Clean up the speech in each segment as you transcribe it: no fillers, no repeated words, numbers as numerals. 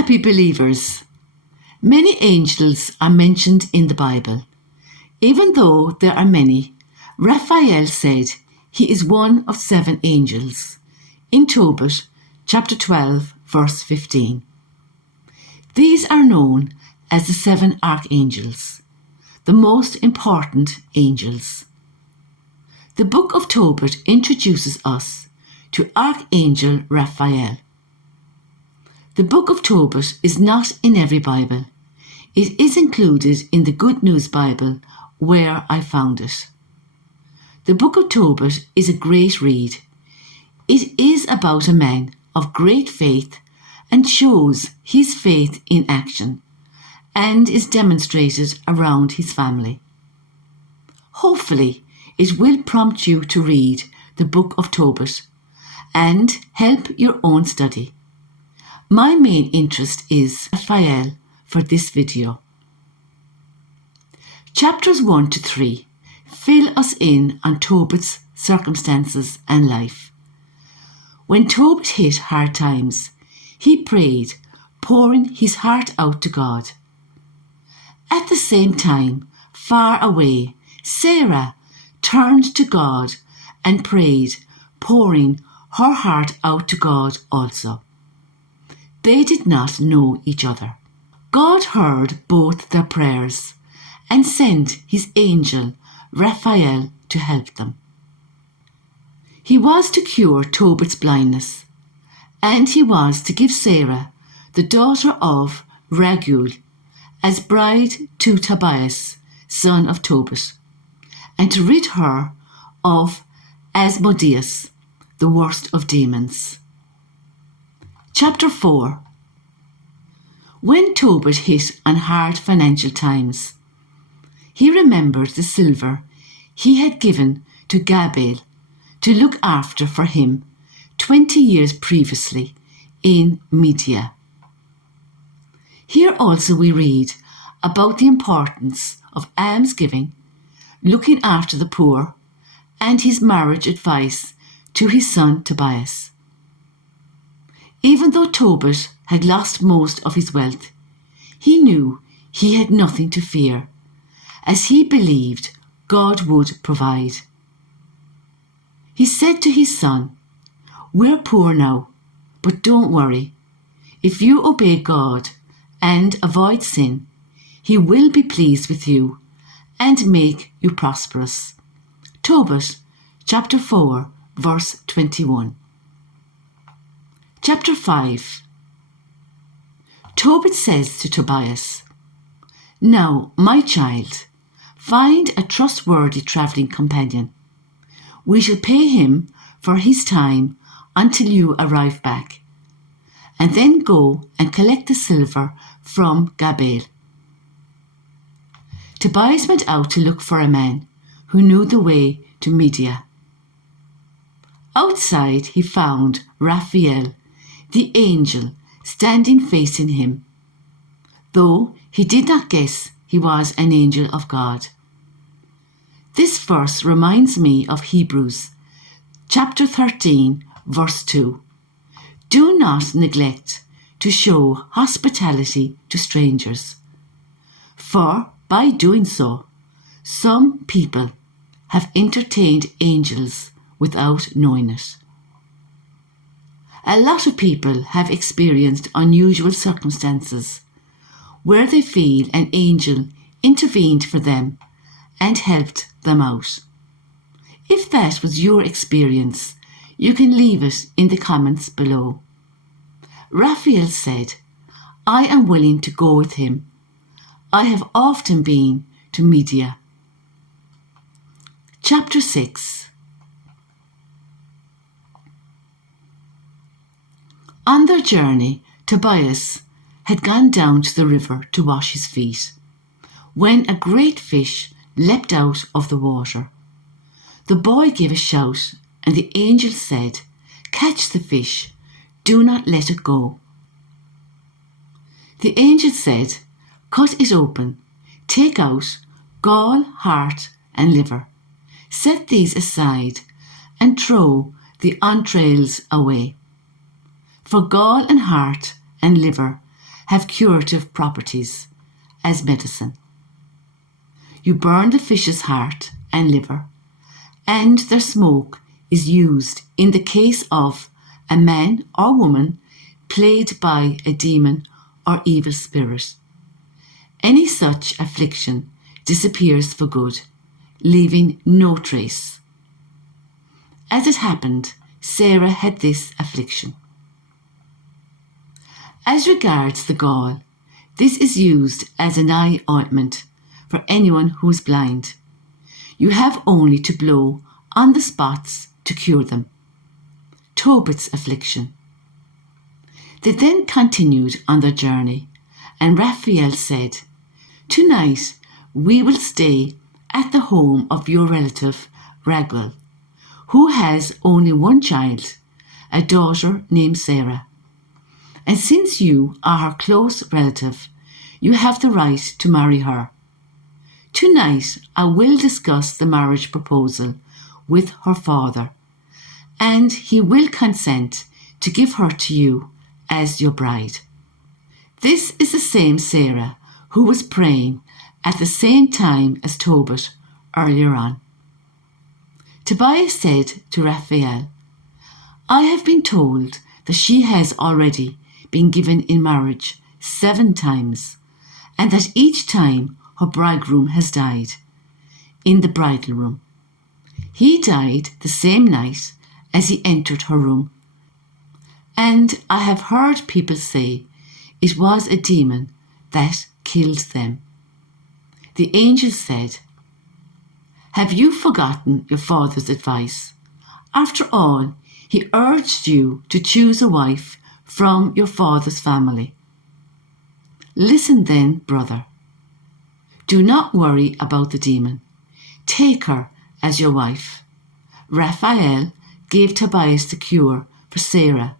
happy believers. Many angels are mentioned in the Bible. Even though there are many, Raphael said he is one of 7 angels in Tobit chapter 12 verse 15. These are known as the 7 archangels, the most important angels. The book of Tobit introduces us to Archangel Raphael. The book of Tobit is not in every Bible. It is included in the Good News Bible where I found it. The book of Tobit is a great read. It is about a man of great faith and shows his faith in action and is demonstrated around his family. Hopefully, it will prompt you to read the book of Tobit and help your own study. My main interest is Raphael for this video. Chapters 1 to 3 fill us in on Tobit's circumstances and life. When Tobit hit hard times, he prayed, pouring his heart out to God. At the same time, far away, Sarah turned to God and prayed, pouring her heart out to God also. They did not know each other. God heard both their prayers and sent his angel Raphael to help them. He was to cure Tobit's blindness, and he was to give Sarah, the daughter of Raguel, as bride to Tobias, son of Tobit, and to rid her of Asmodeus, the worst of demons. Chapter 4. When Tobit hit on hard financial times, he remembered the silver he had given to Gabael to look after for him 20 years previously in Media. Here also we read about the importance of almsgiving, looking after the poor, and his marriage advice to his son Tobias. Even though Tobit had lost most of his wealth, he knew he had nothing to fear, as he believed God would provide. He said to his son, "We're poor now, but don't worry. If you obey God and avoid sin, he will be pleased with you and make you prosperous." Tobit chapter 4 verse 21. Chapter 5. Tobit says to Tobias, "Now, my child, find a trustworthy travelling companion. We shall pay him for his time until you arrive back, and then go and collect the silver from Gabael." Tobias went out to look for a man who knew the way to Media. Outside he found Raphael, the angel, standing facing him, though he did not guess he was an angel of God. This verse reminds me of Hebrews chapter 13 verse 2. Do not neglect to show hospitality to strangers, for by doing so, some people have entertained angels without knowing it. A lot of people have experienced unusual circumstances where they feel an angel intervened for them and helped them out. If that was your experience, you can leave it in the comments below. Raphael said, "I am willing to go with him. I have often been to Media." Chapter 6. On their journey, Tobias had gone down to the river to wash his feet, when a great fish leapt out of the water. The boy gave a shout, and the angel said, "Catch the fish, do not let it go." The angel said, "Cut it open, take out gall, heart, and liver. Set these aside, and throw the entrails away. For gall and heart and liver have curative properties as medicine. You burn the fish's heart and liver, and their smoke is used in the case of a man or woman plagued by a demon or evil spirit. Any such affliction disappears for good, leaving no trace. As it happened, Sarah had this affliction. As regards the gall, this is used as an eye ointment for anyone who is blind. You have only to blow on the spots to cure them. Tobit's affliction. They then continued on their journey, and Raphael said, "Tonight we will stay at the home of your relative Raguel, who has only one child, a daughter named Sarah. And since you are her close relative, you have the right to marry her. Tonight I will discuss the marriage proposal with her father, and he will consent to give her to you as your bride." This is the same Sarah who was praying at the same time as Tobit earlier on. Tobias said to Raphael, "I have been told that she has already been given in marriage 7 times, and that each time her bridegroom has died in the bridal room. He died the same night as he entered her room, and I have heard people say it was a demon that killed them." The angel said, "Have you forgotten your father's advice? After all, he urged you to choose a wife from your father's family. Listen then, brother. Do not worry about the demon. Take her as your wife." Raphael gave Tobias the cure for Sarah.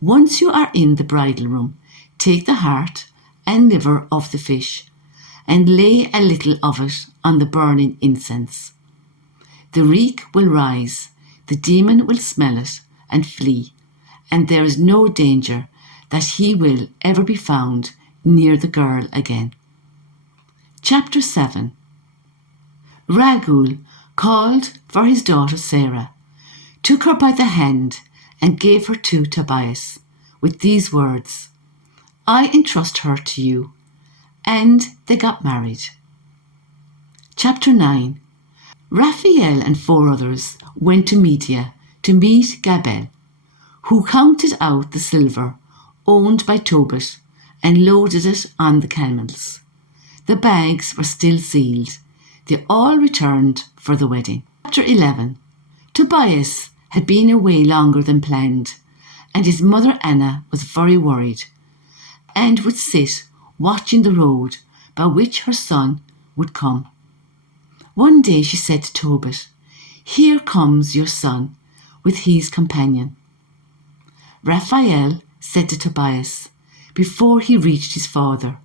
"Once you are in the bridal room, take the heart and liver of the fish, and lay a little of it on the burning incense. The reek will rise, the demon will smell it and flee, and there is no danger that he will ever be found near the girl again." Chapter 7. Raguel called for his daughter Sarah, took her by the hand, and gave her to Tobias, with these words, "I entrust her to you." And they got married. Chapter 9. Raphael and 4 others went to Media to meet Gabael, who counted out the silver owned by Tobit and loaded it on the camels. The bags were still sealed. They all returned for the wedding. Chapter 11. Tobias had been away longer than planned, and his mother Anna was very worried, and would sit watching the road by which her son would come. One day she said to Tobit, "Here comes your son with his companion." Raphael said to Tobias, before he reached his father,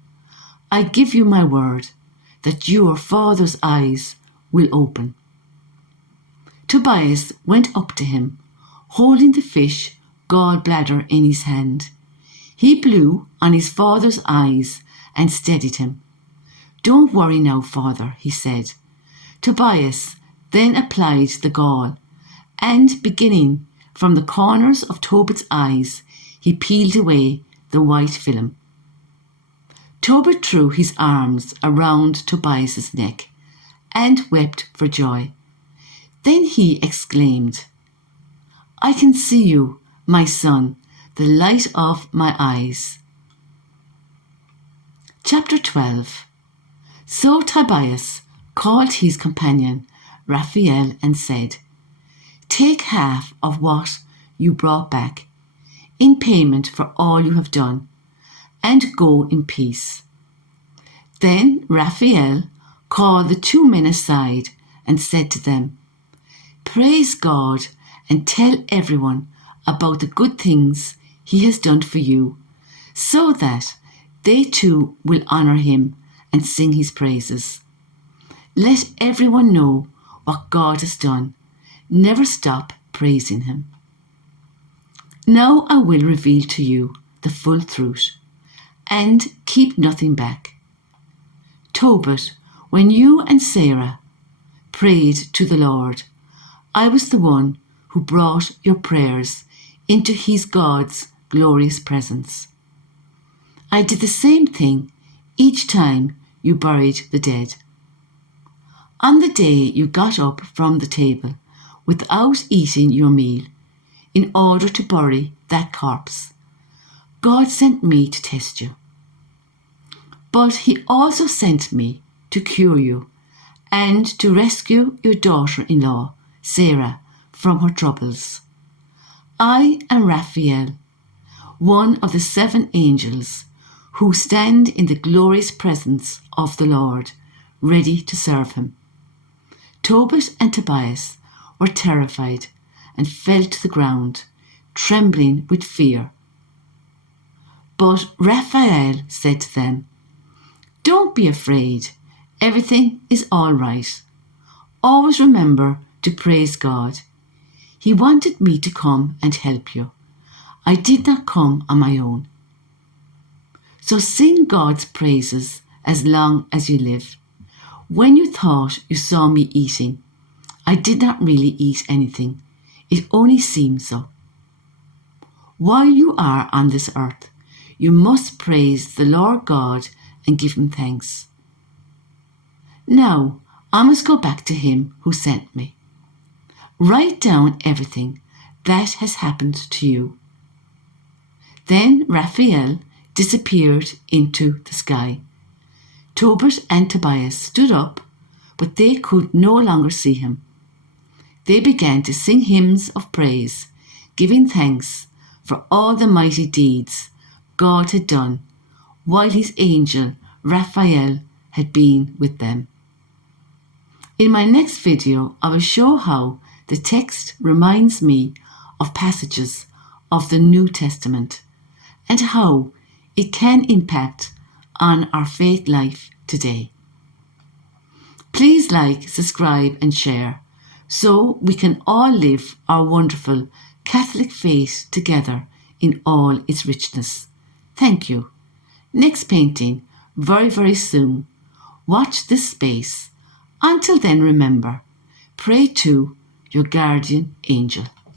"I give you my word that your father's eyes will open." Tobias went up to him, holding the fish gallbladder in his hand. He blew on his father's eyes and steadied him. "Don't worry now, father," he said. Tobias then applied the gall, and beginning from the corners of Tobit's eyes, he peeled away the white film. Tobit threw his arms around Tobias's neck and wept for joy. Then he exclaimed, "I can see you, my son, the light of my eyes." Chapter 12. So Tobias called his companion Raphael and said, "Take half of what you brought back, in payment for all you have done, and go in peace." Then Raphael called the 2 men aside and said to them, "Praise God and tell everyone about the good things he has done for you, so that they too will honour him and sing his praises. Let everyone know what God has done. Never stop praising him." Now I will reveal to you the full truth. and keep nothing back. Tobit, when you and Sarah prayed to the Lord, I was the one who brought your prayers into his God's glorious presence. I did the same thing each time you buried the dead. On the day you got up from the table without eating your meal in order to bury that corpse, God sent me to test you. But he also sent me to cure you and to rescue your daughter-in-law, Sarah, from her troubles. I am Raphael, one of the 7 angels who stand in the glorious presence of the Lord, ready to serve him. Tobit and Tobias were terrified and fell to the ground, trembling with fear. But Raphael said to them, "Don't be afraid. Everything is all right. Always remember to praise God. He wanted me to come and help you. I did not come on my own. So sing God's praises as long as you live. When you thought you saw me eating, I did not really eat anything. It only seemed so. While you are on this earth, you must praise the Lord God and give him thanks. Now, I must go back to him who sent me. Write down everything that has happened to you." Then Raphael disappeared into the sky. Tobit and Tobias stood up, but they could no longer see him. They began to sing hymns of praise, giving thanks for all the mighty deeds God had done, while his angel Raphael had been with them. In my next video, I will show how the text reminds me of passages of the New Testament and how it can impact on our faith life today. Please like, subscribe and share so we can all live our wonderful Catholic faith together in all its richness. Thank you. Next painting very, very soon. Watch this space. Until then, remember, pray to your guardian angel.